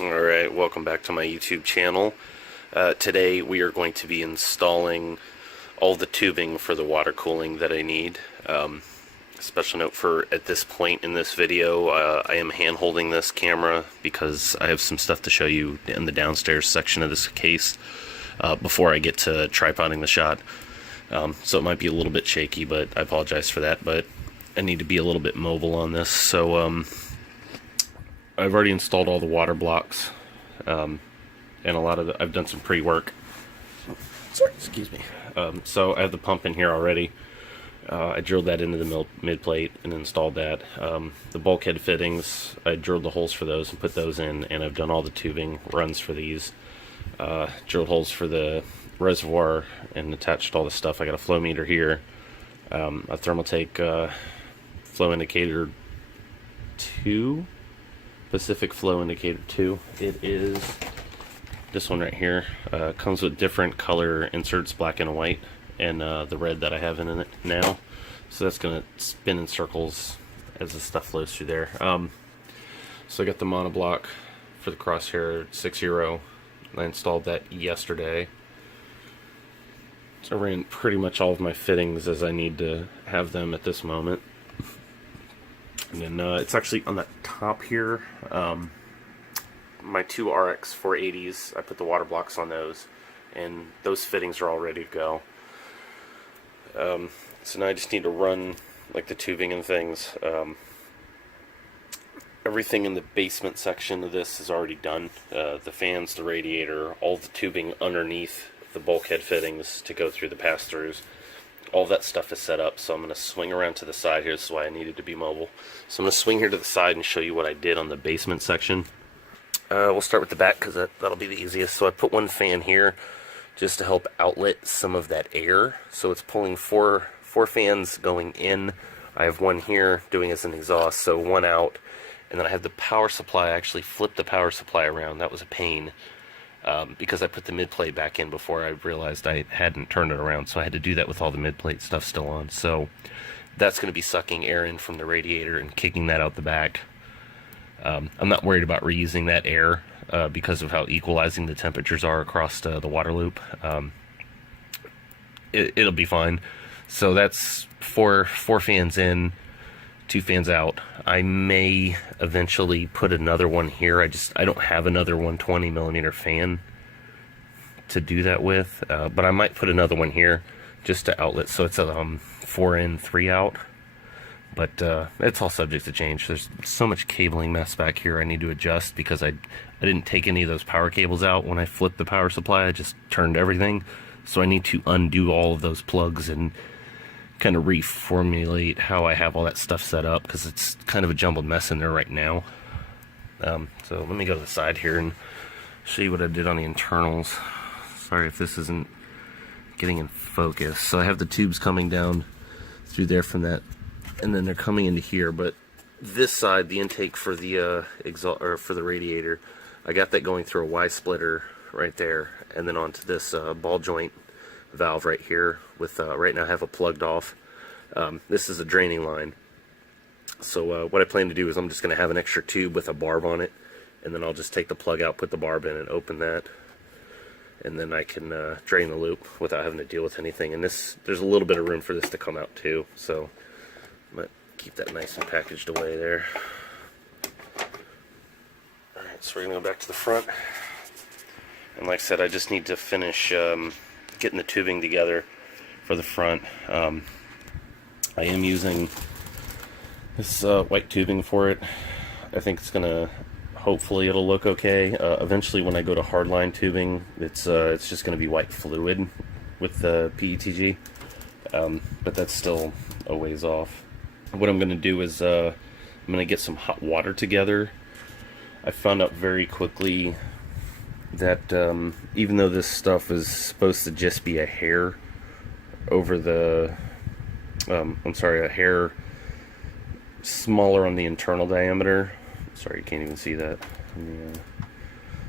Alright, welcome back to my YouTube channel. Today we are going to be installing all the tubing for the water cooling that I need. Special note for at this point in this video, I am hand holding this camera because I have some stuff to show you in the downstairs section of this case before I get to tripoding the shot. So it might be a little bit shaky, but I apologize for that, but I need to be a little bit mobile on this. So I've already installed all the water blocks, and I've done some pre-work. Sorry, excuse me. So I have the pump in here already. I drilled that into the mid plate and installed that. The bulkhead fittings, I drilled the holes for those and put those in, and I've done all the tubing runs for these. Drilled holes for the reservoir and attached all the stuff. I got a flow meter here, a Thermaltake flow indicator 2. Pacific Flow Indicator 2. It is this one right here. Comes with different color inserts, black and white, and the red that I have in it now. So that's going to spin in circles as the stuff flows through there. So I got the monoblock for the crosshair 6.0. I installed that yesterday. So I ran pretty much all of my fittings as I need to have them at this moment. And then it's actually on the top here. My two RX 480s, I put the water blocks on those, and those fittings are all ready to go. So now I just need to run like the tubing and things. Everything in the basement section of this is already done. The fans, the radiator, all the tubing underneath the bulkhead fittings to go through the pass-throughs. All that stuff is set up, so I'm going to swing around to the side here. This is why I needed to be mobile. So I'm going to swing here to the side and show you what I did on the basement section. We'll start with the back because that'll be the easiest. So I put one fan here just to help outlet some of that air. So it's pulling four fans going in. I have one here doing as an exhaust, so one out. And then I have the power supply. I actually flipped the power supply around. That was a pain. Because I put the mid-plate back in before I realized I hadn't turned it around, so I had to do that with all the mid-plate stuff still on. So that's going to be sucking air in from the radiator and kicking that out the back. I'm not worried about reusing that air because of how equalizing the temperatures are across the Waterloop. It'll be fine. So that's four fans in, 2 fans out. I may eventually put another one here. I don't have another 120mm fan to do that with, but I might put another one here just to outlet, so it's a 4 in, 3 out. But it's all subject to change. There's so much cabling mess back here I need to adjust because I didn't take any of those power cables out when I flipped the power supply. I just turned everything, so I need to undo all of those plugs and kind of reformulate how I have all that stuff set up because it's kind of a jumbled mess in there right now. So let me go to the side here and show you what I did on the internals. Sorry if this isn't getting in focus. So I have the tubes coming down through there from that, and then they're coming into here. But this side, the intake for the exhaust or for the radiator, I got that going through a Y splitter right there, and then onto this ball joint valve right here with right now I have it plugged off. This is a draining line, so what I plan to do is I'm just going to have an extra tube with a barb on it, and then I'll just take the plug out, put the barb in, and open that, and then I can drain the loop without having to deal with anything. And there's a little bit of room for this to come out too, so I'm going to keep that nice and packaged away there. Alright, so we're going to go back to the front, and like I said, I just need to finish getting the tubing together for the front. I am using this white tubing for it. I think it's gonna, hopefully it'll look okay. Eventually when I go to hardline tubing, it's just gonna be white fluid with the PETG, but that's still a ways off. What I'm gonna do is I'm gonna get some hot water together. I found out very quickly that even though this stuff is supposed to just be a hair over the, a hair smaller on the internal diameter. Sorry, you can't even see that.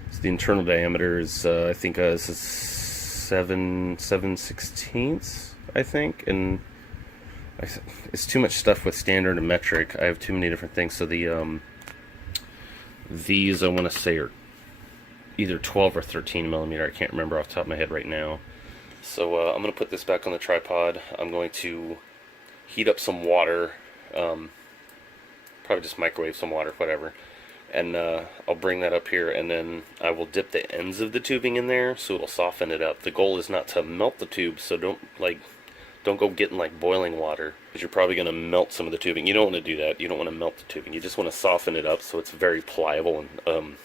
So the internal diameter is, I think, this is 7/16, I think, and it's too much stuff with standard and metric. I have too many different things. So the these I want to say are either 12 or 13 millimeter. I can't remember off the top of my head right now. So I'm going to put this back on the tripod. I'm going to heat up some water, probably just microwave some water, whatever. And I'll bring that up here, and then I will dip the ends of the tubing in there so it'll soften it up. The goal is not to melt the tube, so don't go getting like boiling water, because you're probably going to melt some of the tubing. You don't want to do that. You don't want to melt the tubing. You just want to soften it up so it's very pliable and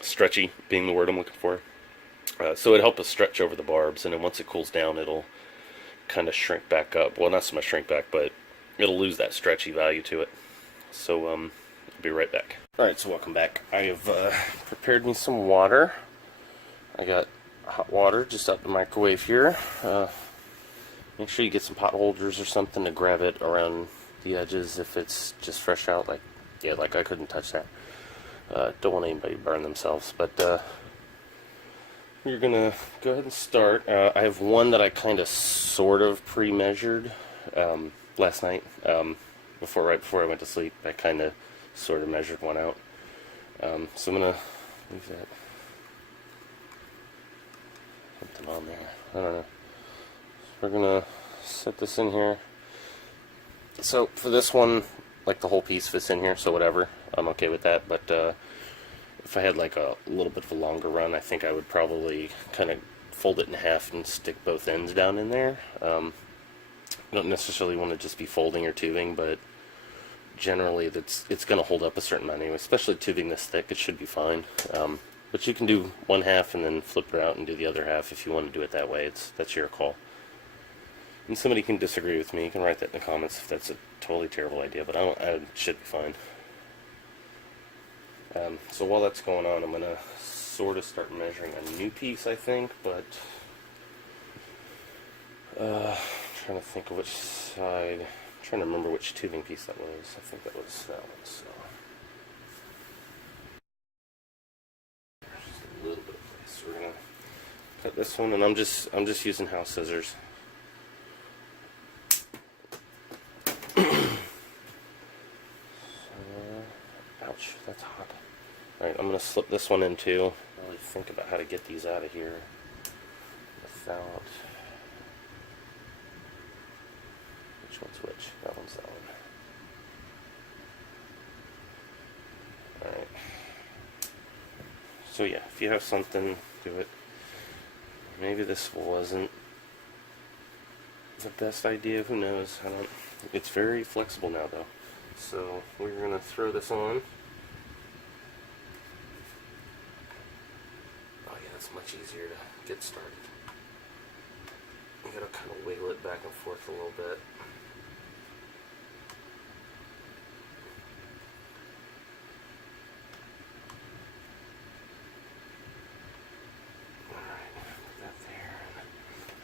stretchy, being the word I'm looking for. So it helps us stretch over the barbs, and then once it cools down, it'll kind of shrink back up. Well, not so much shrink back, but it'll lose that stretchy value to it. So I'll be right back. Alright, so welcome back. I have prepared me some water. I got hot water just out the microwave here. Make sure you get some pot holders or something to grab it around the edges if it's just fresh out. Like I couldn't touch that. Don't want anybody to burn themselves, but you're gonna go ahead and start. I have one that I kind of sort of pre-measured last night. Right before I went to sleep, I kind of sort of measured one out. So I'm gonna leave that something on there. I don't know. So we're gonna set this in here. So for this one, like the whole piece fits in here, so whatever. I'm okay with that. But if I had like a little bit of a longer run, I think I would probably kind of fold it in half and stick both ends down in there. You don't necessarily want to just be folding or tubing, but generally it's going to hold up a certain amount anyway, especially tubing this thick. It should be fine. But you can do one half and then flip it out and do the other half if you want to do it that way. That's your call. And somebody can disagree with me. You can write that in the comments if that's a totally terrible idea, but it should be fine. So while that's going on, I'm going to sort of start measuring a new piece, I think, but trying to think of which side. I'm trying to remember which tubing piece that was. I think that was that one. So just a little bit of place. So we're gonna cut this one, and I'm just using house scissors. Ouch, that's hot. Alright, I'm gonna slip this one in too. Really think about how to get these out of here without. Which one's which? That one's that one. Alright. So yeah, if you have something, do it. Maybe this wasn't the best idea, who knows? It's very flexible now though. So we're gonna throw this on. Oh yeah, it's much easier to get started. You gotta kind of wiggle it back and forth a little bit.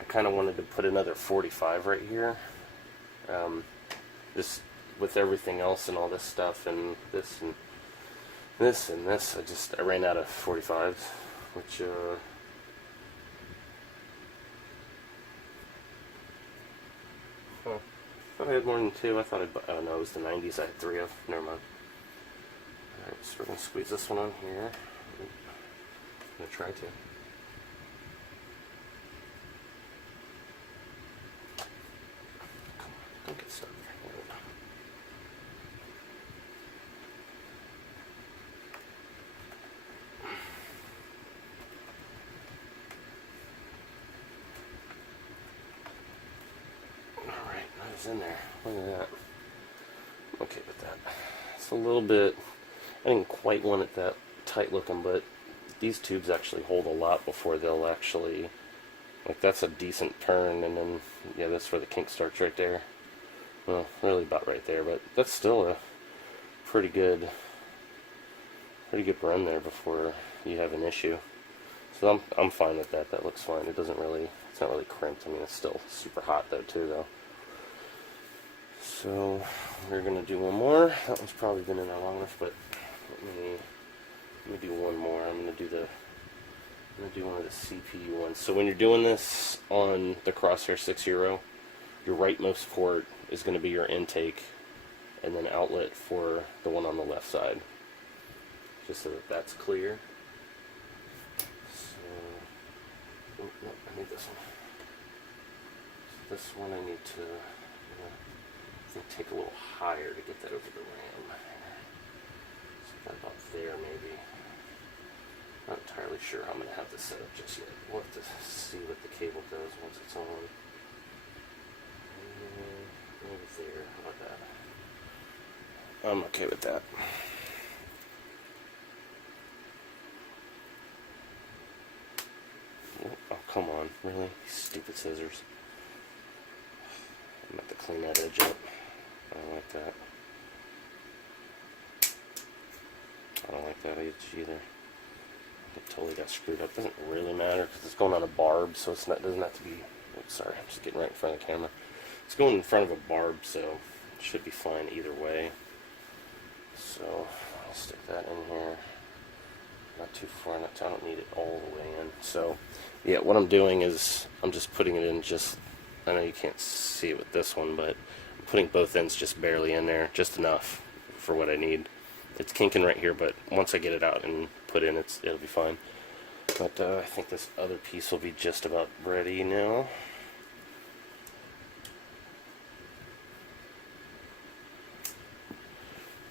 Kind of wanted to put another 45 right here, just with everything else and all this stuff and this and this and this. I ran out of 45s, which I thought I had more than two. I don't know, it was the 90s I had 3 of. Never mind. Alright, so we're going to squeeze this one on here. I'm going to try to. Don't get stuck there. Alright, that is in there. Look at that. I'm okay with that. It's a little bit, I didn't quite want it that tight looking, but these tubes actually hold a lot before they'll actually, like that's a decent turn, and then, yeah, that's where the kink starts right there. Well, really about right there, but that's still a pretty good run there before you have an issue. So I'm fine with that. That looks fine. It's not really crimped. I mean, it's still super hot though too though. So we're gonna do one more. That one's probably been in there long enough, but let me do one more. I'm gonna do one of the CPU ones. So when you're doing this on the Crosshair 6 Euro, your rightmost port is going to be your intake, and then outlet for the one on the left side, just so that that's clear. Nope, I need this one. So this one I need to, I think, take a little higher to get that over the ram. So about there maybe. Not entirely sure how I'm going to have this set up just yet. We'll have to see what the cable does once it's on. Maybe there. How about that? I'm okay with that. Oh, come on. Really? These stupid scissors. I'm going to have to clean that edge up. I don't like that. I don't like that edge either. It totally got screwed up. Doesn't really matter because it's going on a barb, so it's not, doesn't have to be. Oops, sorry, I'm just getting right in front of the camera. It's going in front of a barb, so it should be fine either way. So I'll stick that in here. Not too far. I don't need it all the way in. So yeah, what I'm doing is I'm just putting it in. Just I know you can't see it with this one, but I'm putting both ends just barely in there, just enough for what I need. It's kinking right here, but once I get it out and put in, it'll be fine. But I think this other piece will be just about ready now.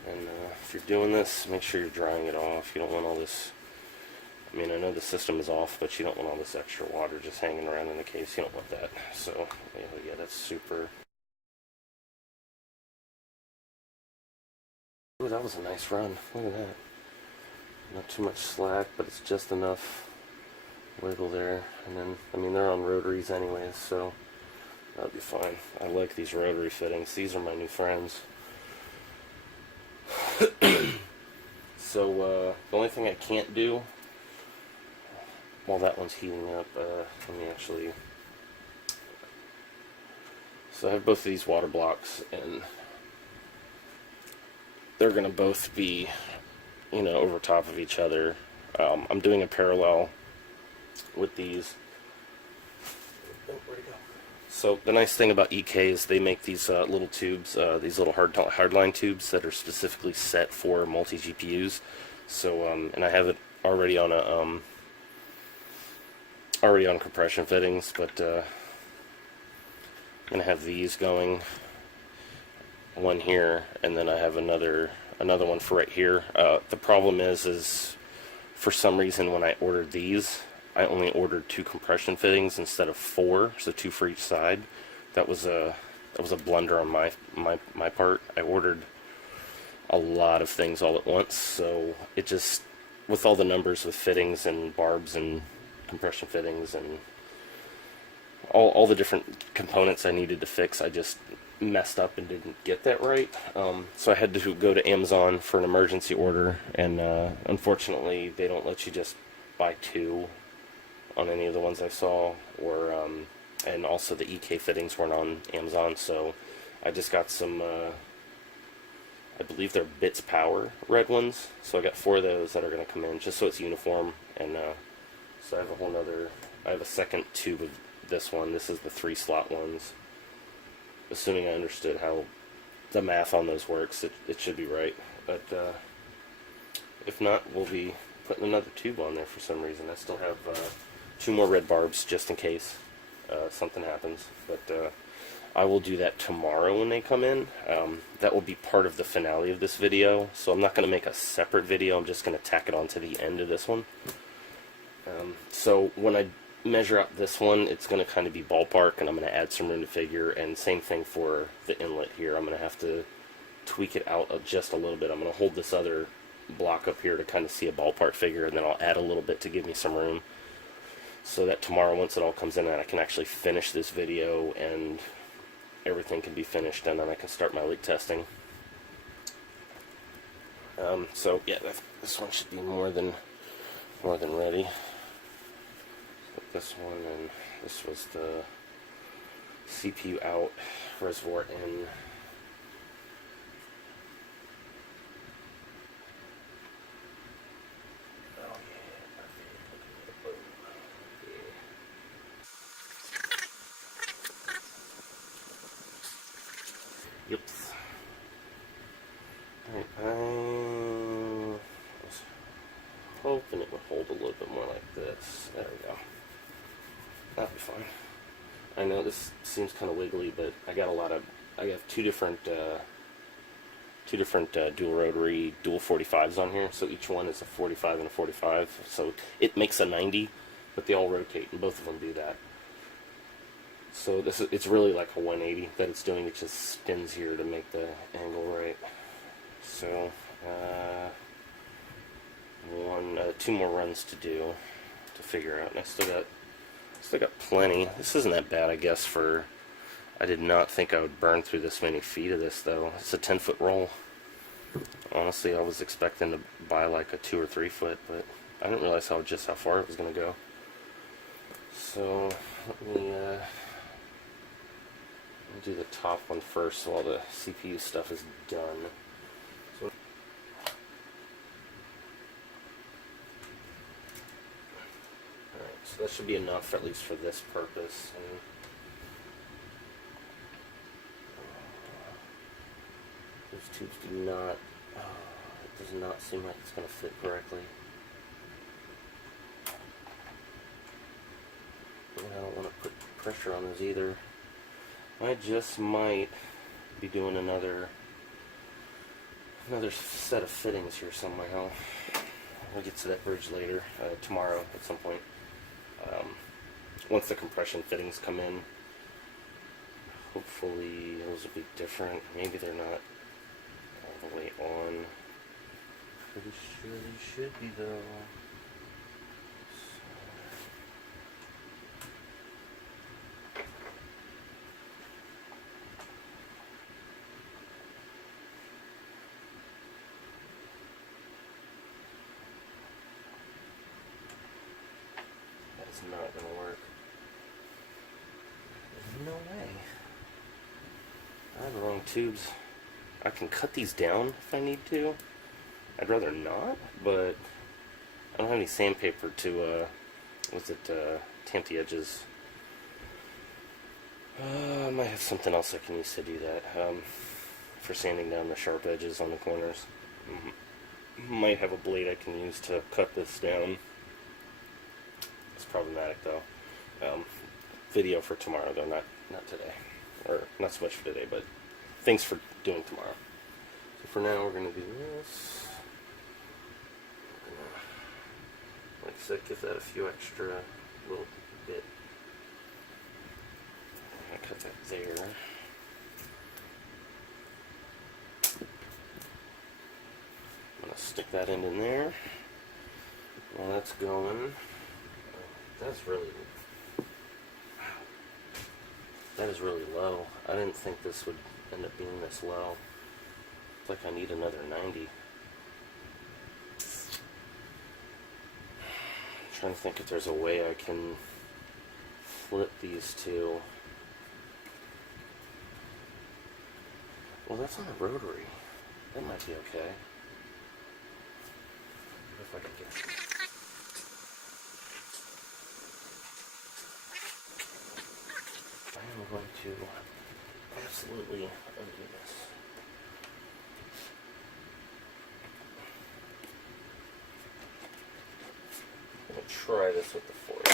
And if you're doing this, make sure you're drying it off. You don't want all this. I mean, I know the system is off, but you don't want all this extra water just hanging around in the case. You don't want that. So yeah, that's super. Ooh, that was a nice run. Look at that. Not too much slack, but it's just enough wiggle there. And then, I mean, they're on rotaries anyways, so that'll be fine. I like these rotary fittings. These are my new friends. So, the only thing I can't do while that one's heating up, let me actually. So I have both of these water blocks, and they're going to both be, over top of each other. I'm doing a parallel with these. Where'd it go? So the nice thing about EK is they make these little tubes, these little hardline tubes that are specifically set for multi-GPUs. So, and I have it already on compression fittings, but I'm gonna have these going. One here, and then I have another one for right here. The problem is for some reason when I ordered these, I only ordered 2 compression fittings instead of 4, so 2 for each side. That was a blunder on my part. I ordered a lot of things all at once, so it just, with all the numbers with fittings and barbs and compression fittings and all the different components I needed to fix, I just messed up and didn't get that right. So I had to go to Amazon for an emergency order, and unfortunately they don't let you just buy 2 on any of the ones I saw, or and also the EK fittings weren't on Amazon, so I just got some I believe they're Bits Power red ones, so I got 4 of those that are going to come in just so it's uniform. And so I have a second tube of this one. This is the 3 slot ones. Assuming I understood how the math on those works, it should be right. But if not, we'll be putting another tube on there for some reason. I still have 2 more red barbs just in case something happens. But I will do that tomorrow when they come in. That will be part of the finale of this video. So I'm not going to make a separate video. I'm just going to tack it on to the end of this one. So when I measure out this one, it's going to kind of be ballpark, and I'm going to add some room to figure. And same thing for the inlet here. I'm going to have to tweak it out just a little bit. I'm going to hold this other block up here to kind of see a ballpark figure, and then I'll add a little bit to give me some room, so that tomorrow, once it all comes in, I can actually finish this video and everything can be finished, and then I can start my leak testing. So yeah, this one should be more than ready. Put this one, and this was the CPU out, reservoir in. Oh yeah, perfect. Yep. Alright, I was hoping it would hold a little bit more like this. There we go. That'll be fine. I know this seems kind of wiggly, but I have two different dual rotary dual 45s on here, so each one is a 45 and a 45, so it makes a 90, but they all rotate, and both of them do that. So it's really like a 180 that it's doing. It just spins here to make the angle right. So two more runs to do to figure out, and I still got plenty. This isn't that bad, I guess. I did not think I would burn through this many feet of this, though. It's a 10-foot roll. Honestly, I was expecting to buy like a 2 or 3 foot, but I didn't realize how far it was going to go. So let me do the top one first, so all the CPU stuff is done. So, alright, so that should be enough, at least for this purpose. And those tubes do not, it does not seem like it's going to fit correctly. And I don't want to put pressure on those either. I just might be doing another set of fittings here somehow. We'll get to that bridge later, tomorrow at some point. Once the compression fittings come in, hopefully those will be different. Maybe they're not all the way on. Pretty sure they should be though. That's not gonna work. There's no way. I have the wrong tubes. I can cut these down if I need to. I'd rather not, but I don't have any sandpaper to, tamp the edges. I might have something else I can use to do that, for sanding down the sharp edges on the corners. Might have a blade I can use to cut this down. It's problematic though. Video for tomorrow though, not today. Or not so much for today, but things for doing tomorrow. So for now we're going to do this. Like I said, give that a few extra little bit. I'm going to cut that there. I'm going to stick that end in there. While that's going, that is really low. I didn't think this would end up being this low. It's like I need another 90. I'm trying to think if there's a way I can flip these two. Well, that's on a rotary. That might be okay. If I can get. I'm going to absolutely undo this. I'm going to try this with the fork.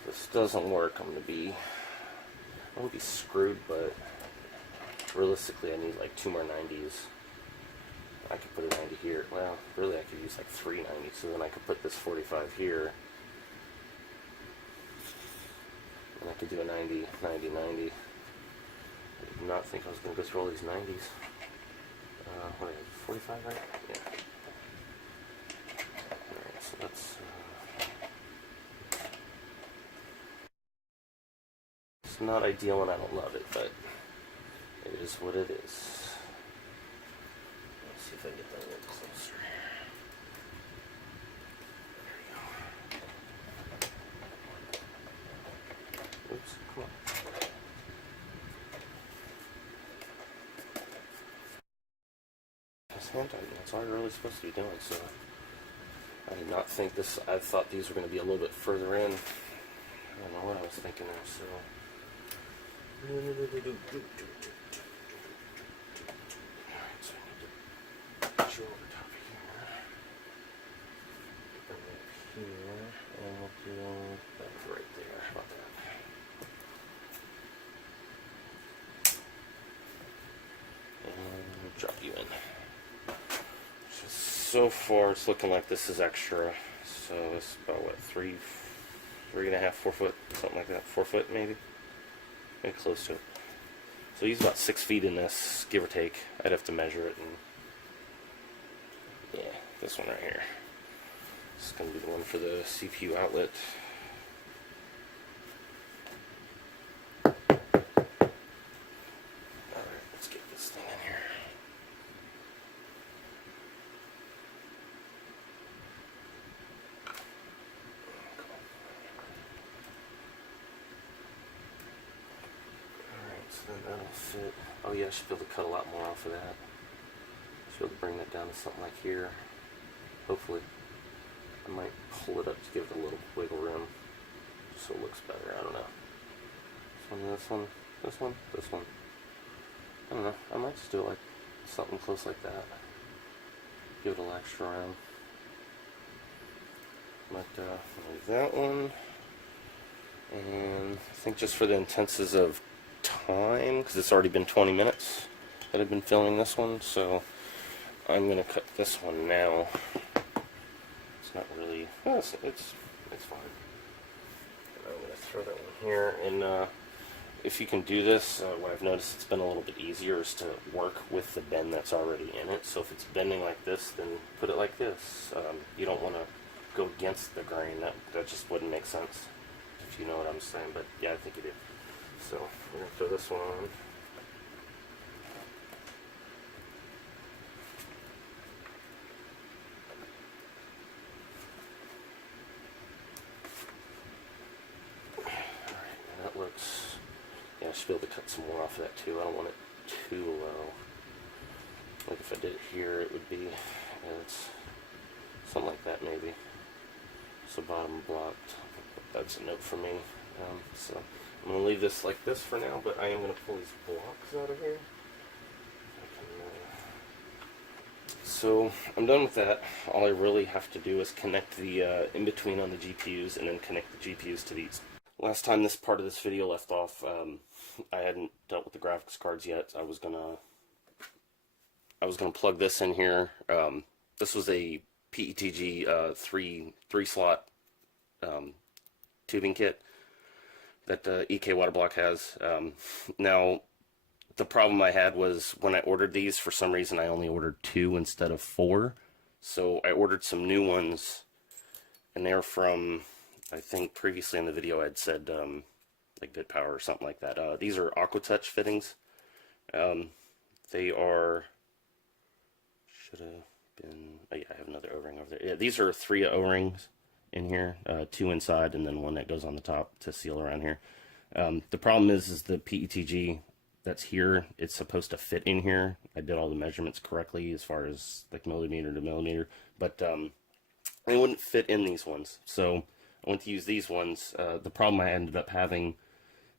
If this doesn't work, I'm going to be screwed, but realistically I need like 2 more 90s. I could put a 90 here. Well, really I could use like 3 90s, so then I could put this 45 here. And I could do a 90, 90, 90. I did not think I was going to go through all these 90s. What is it, 45, right? Yeah. Alright, so that's... it's not ideal and I don't love it, but it is what it is. Let's see if I can get that a little closer. Oops, come on. That's hand tightening. That's all you're really supposed to be doing, so I did not think this, I thought these were going to be a little bit further in. I don't know what I was thinking there, so. Alright, so I need to put you over top here. Bring it up here, and we'll do that. so far it's looking like this is extra. So it's about what, 3.5, 4 foot, something like that. 4 foot maybe, maybe close to it. So he's about 6 feet in this, give or take. I'd have to measure it, and yeah, this one right here. This is going to be the one for the CPU outlet. Alright, let's get this thing in here. Alright, so then that'll fit. Oh yeah, I should be able to cut a lot more off of that. Should be able to bring that down to something like here. Hopefully. I might pull it up to give it a little wiggle room, just so it looks better. I don't know. This one, this one, this one. I don't know. I might just do it like something close like that. Give it a little extra room. But leave that one. And I think just for the intensities of time, because it's already been 20 minutes that I've been filming this one, so I'm going to cut this one now. It's not really, well, it's fine. And I'm going to throw that one here, and if you can do this, what I've noticed it's been a little bit easier is to work with the bend that's already in it. So if it's bending like this, then put it like this. You don't want to go against the grain. That just wouldn't make sense, if you know what I'm saying. But yeah, I think you do. So we're going to throw this one on. Yeah, I should be able to cut some more off of that too. I don't want it too low. Like if I did it here, it would be, it's something like that maybe. So bottom blocked. That's a note for me. So I'm going to leave this like this for now, but I am going to pull these blocks out of here. So I'm done with that. All I really have to do is connect the in-between on the GPUs and then connect the GPUs to these. Last time this part of this video left off, I hadn't dealt with the graphics cards yet. I was gonna plug this in here. This was a PETG three slot tubing kit that EK Waterblock has. Now, the problem I had was when I ordered these, for some reason I only ordered 2 instead of 4. So I ordered some new ones, and they're from, I think previously in the video I'd said like BitPower or something like that. These are AquaTouch fittings. They are, should have been, oh yeah, I have another O-ring over there. Yeah, these are 3 O-rings in here, 2 inside and then 1 that goes on the top to seal around here. The problem is the PETG that's here, it's supposed to fit in here. I did all the measurements correctly as far as like millimeter to millimeter, but they wouldn't fit in these ones. So I went to use these ones. The problem I ended up having,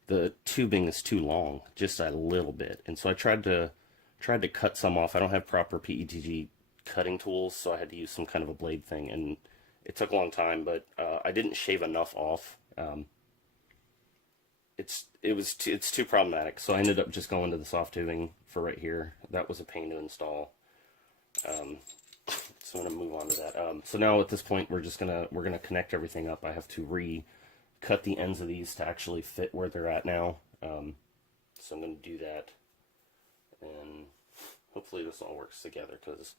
the tubing is too long, just a little bit, and so I tried to cut some off. I don't have proper PETG cutting tools, so I had to use some kind of a blade thing, and it took a long time, but I didn't shave enough off. It's too problematic, so I ended up just going to the soft tubing for right here. That was a pain to install. So I'm gonna move on to that. So now at this point, we're gonna connect everything up. I have to cut the ends of these to actually fit where they're at now. So I'm gonna do that, and hopefully this all works together, because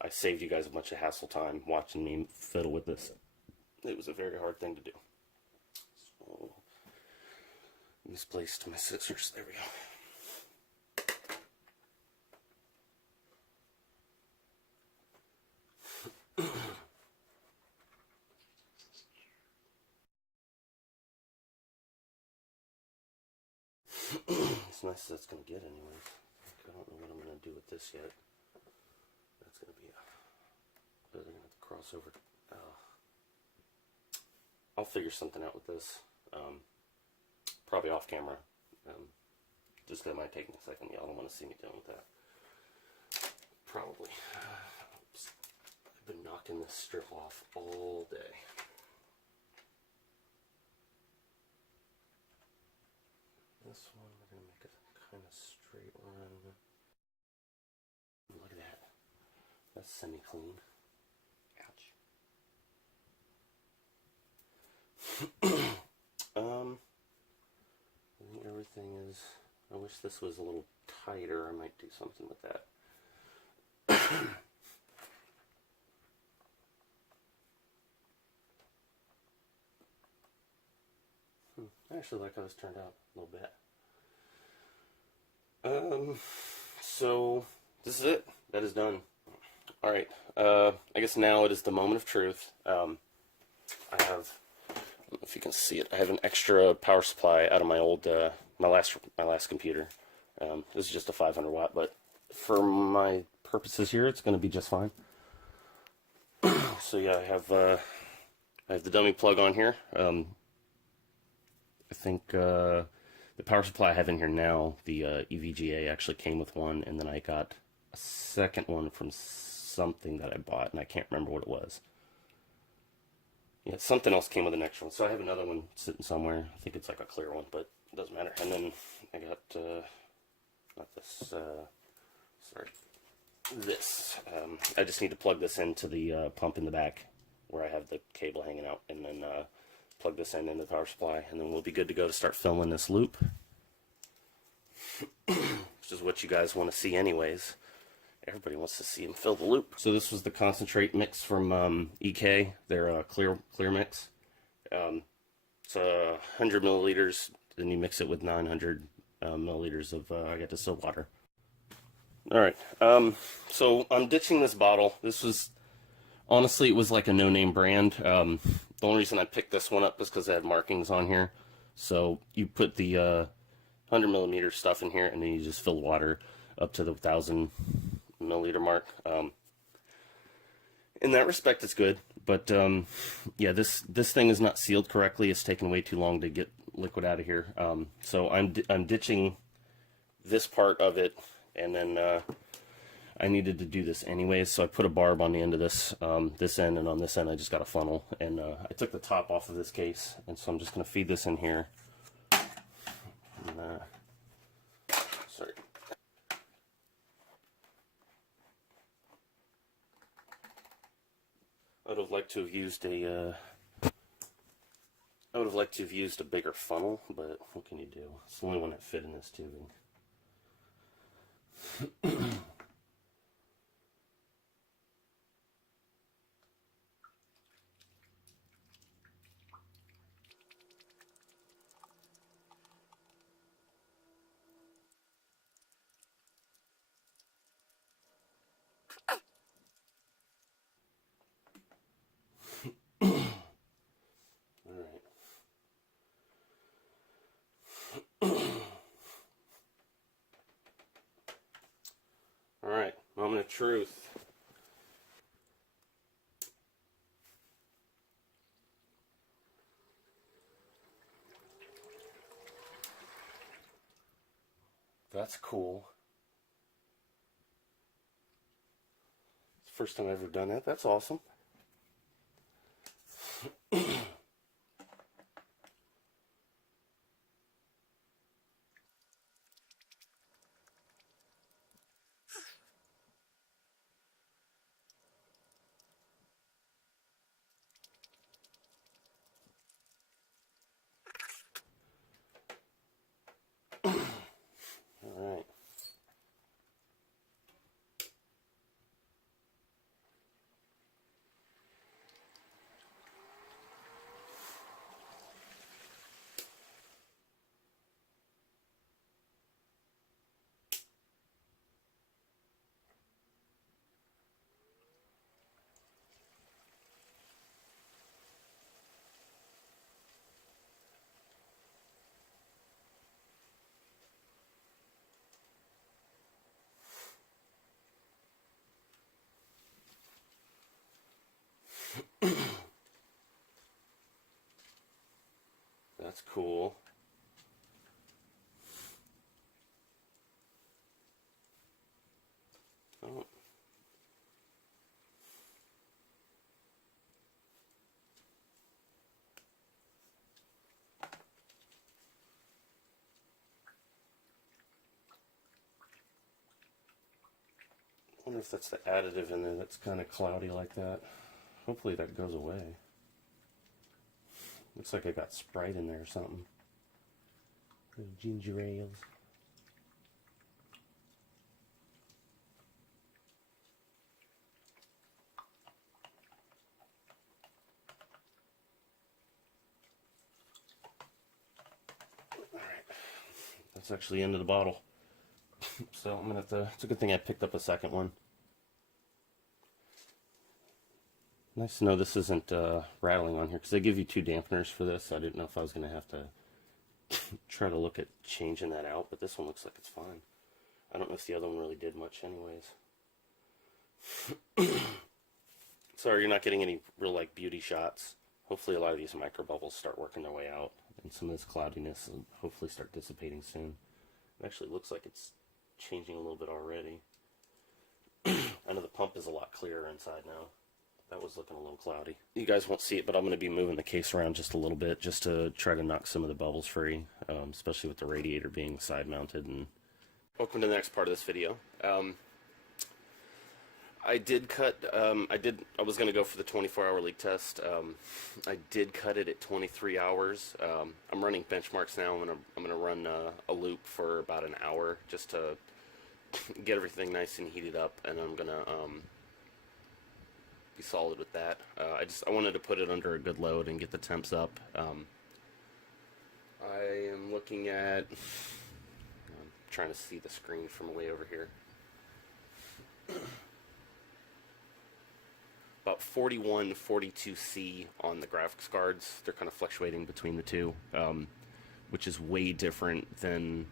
I saved you guys a bunch of hassle time watching me fiddle with this. It was a very hard thing to do. So, misplaced my scissors. There we go. It's nice as it's going to get anyways. I don't know what I'm going to do with this yet. That's going to be they're going to have to cross over. I'll figure something out with this. Probably off camera. Just because it might take me a second. Y'all don't want to see me dealing with that. Probably. I've been knocking this strip off all day. This one, we're going to make a kind of straight run. Look at that. That's semi-clean. Ouch. I think everything is... I wish this was a little tighter. I might do something with that. I actually like how this turned out a little bit. So this is it. That is done. All right. I guess now it is the moment of truth. I have, I don't know if you can see it. I have an extra power supply out of my old, my last computer. This is just a 500 watt, but for my purposes here, it's going to be just fine. So yeah, I have the dummy plug on here. I think the power supply I have in here now, the EVGA actually came with one, and then I got a second one from something that I bought, and I can't remember what it was. Yeah, something else came with an extra one, so I have another one sitting somewhere. I think it's like a clear one, but it doesn't matter. And then I got not this. Sorry, this. I just need to plug this into the pump in the back, where I have the cable hanging out, and then plug this in the power supply, and then we'll be good to go to start filming this loop, which is what you guys want to see anyways. Everybody wants to see him fill the loop. So this was the concentrate mix from EK, their clear mix. It's 100 milliliters, then you mix it with 900 milliliters of distilled water. All right, so I'm ditching this bottle. This was, honestly, it was like a no-name brand. The only reason I picked this one up is because it had markings on here. So you put the 100 millimeter stuff in here, and then you just fill water up to the 1,000 milliliter mark. In that respect, it's good. But yeah, this thing is not sealed correctly. It's taken way too long to get liquid out of here. So I'm ditching this part of it, and then I needed to do this anyways, so I put a barb on the end of this this end, and on this end I just got a funnel, and I took the top off of this case, and so I'm just going to feed this in here. And, sorry. I would have liked to have used a bigger funnel, but what can you do? It's the only one that fit in this tubing. Alright, moment of truth. That's cool. It's the first time I've ever done that. That's awesome. Alright. That's cool. Oh. wonder if that's the additive in there that's kind of cloudy like that. Hopefully that goes away. Looks like I got Sprite in there or something. Little ginger ales. Alright, that's actually the end of the bottle. So I'm gonna have to, it's a good thing I picked up a second one. Nice to know this isn't rattling on here, because they give you 2 dampeners for this. So I didn't know if I was gonna have to try to look at changing that out, but this one looks like it's fine. I don't know if the other one really did much anyways. Sorry, you're not getting any real like beauty shots. Hopefully a lot of these micro bubbles start working their way out, and some of this cloudiness will hopefully start dissipating soon. It actually looks like it's changing a little bit already. I know the pump is a lot clearer inside now. That was looking a little cloudy. You guys won't see it, but I'm going to be moving the case around just a little bit just to try to knock some of the bubbles free, especially with the radiator being side mounted. And welcome to the next part of this video. I did cut, I was going to go for the 24-hour leak test. I did cut it at 23 hours. I'm running benchmarks now. I'm going to run a loop for about an hour just to get everything nice and heated up, and I'm going to be solid with that. I wanted to put it under a good load and get the temps up. I am looking at, I'm trying to see the screen from way over here. About 41, 42C on the graphics cards. They're kind of fluctuating between the two, which is way different than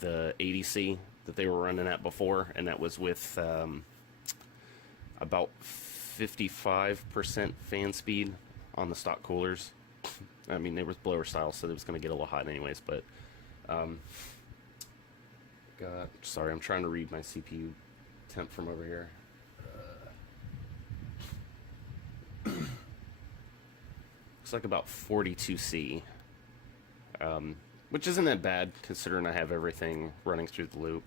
the 80C that they were running at before, and that was with about 55% fan speed on the stock coolers. I mean, they were blower style, so it was going to get a little hot anyways, but sorry, I'm trying to read my CPU temp from over here. Looks like about 42C, which isn't that bad considering I have everything running through the loop.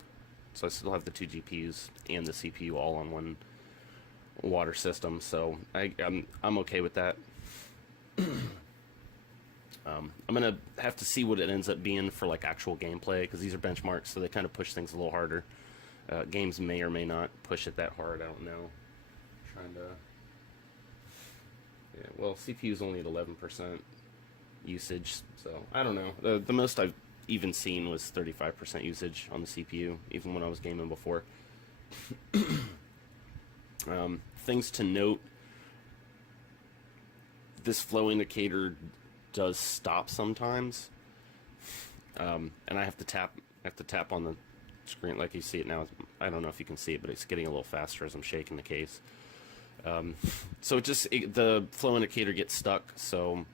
So I still have the 2 GPUs and the CPU all on one water system, so I'm okay with that. I'm gonna have to see what it ends up being for like actual gameplay, because these are benchmarks, so they kind of push things a little harder. Games may or may not push it that hard. I don't know. Trying to. Yeah, well, CPU's only at 11% usage, so I don't know. The most I've even seen was 35% usage on the CPU, even when I was gaming before. Things to note: this flow indicator does stop sometimes, and I have to tap on the screen like you see it now. I don't know if you can see it, but it's getting a little faster as I'm shaking the case. So the flow indicator gets stuck, so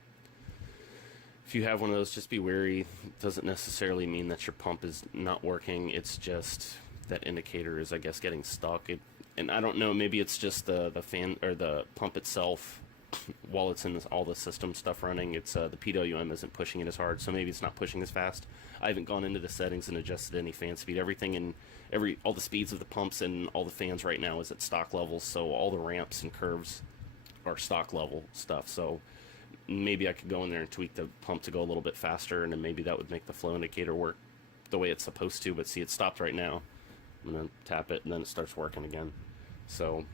if you have one of those, just be wary. It doesn't necessarily mean that your pump is not working. It's just that indicator is, I guess, getting stuck. And I don't know, maybe it's just the fan or the pump itself. While it's in all the system stuff running, it's the PWM isn't pushing it as hard, so maybe it's not pushing as fast. I haven't gone into the settings and adjusted any fan speed. Everything in all the speeds of the pumps and all the fans right now is at stock levels, so all the ramps and curves are stock level stuff. So maybe I could go in there and tweak the pump to go a little bit faster, and then maybe that would make the flow indicator work the way it's supposed to. But see, it stopped right now. I'm gonna tap it and then it starts working again. So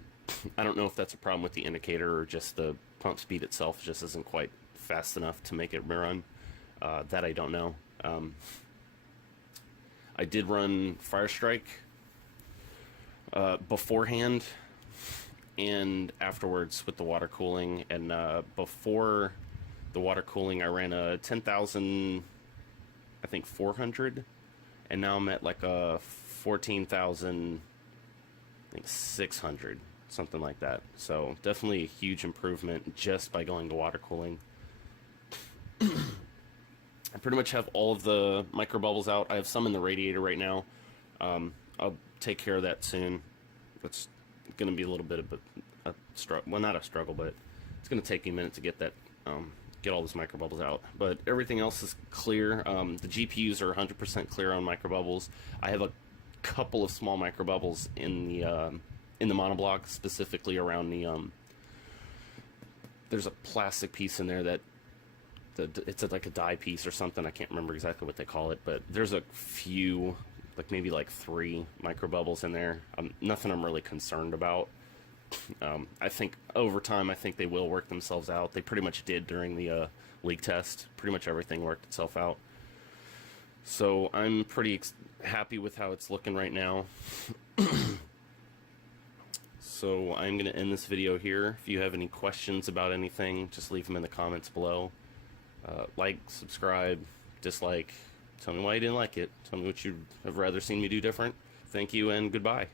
I don't know if that's a problem with the indicator or just the pump speed itself just isn't quite fast enough to make it run. That I don't know. I did run Firestrike beforehand and afterwards with the water cooling. And before the water cooling, I ran a 10,000, I think 400, and now I'm at like a 14,000, I think 600. Something like that. So definitely a huge improvement just by going to water cooling. I pretty much have all of the micro bubbles out. I have some in the radiator right now. I'll take care of that soon. It's going to be a little bit of a struggle. Well, not a struggle, but it's going to take me a minute to get that, get all those micro bubbles out. But everything else is clear. The GPUs are 100% clear on micro bubbles. I have a couple of small micro bubbles in the monoblock, specifically around the there's a plastic piece in there that it's like a die piece or something. I can't remember exactly what they call it, but there's a few, like maybe like 3 micro bubbles in there. Nothing I'm really concerned about. I think over time, I think they will work themselves out. They pretty much did during the leak test. Pretty much everything worked itself out. So I'm pretty happy with how it's looking right now. So I'm going to end this video here. If you have any questions about anything, just leave them in the comments below. Like, subscribe, dislike. Tell me why you didn't like it. Tell me what you'd have rather seen me do different. Thank you and goodbye.